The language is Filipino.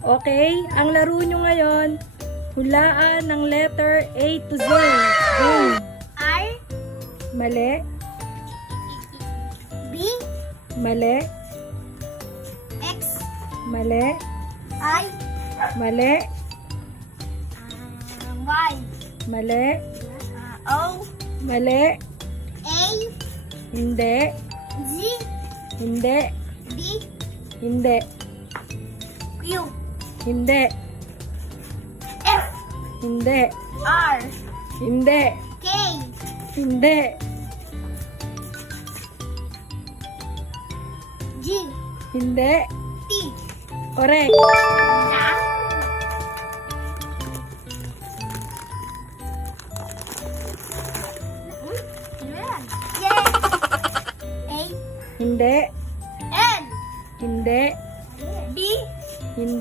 Okay? Ang laro nyo ngayon, hulaan ng letter A to Z. Game. R. Mali. B. Mali. X. Mali. I. Mali. Y. Mali. O. Mali. A. Hindi. Z. Hindi. D. Hindi. Q. Hindi. F. Hindi. R. Hindi. K. Hindi. G. Hindi. T. Correct. Na. A. Hindi. N. Hindi. B. Hindi.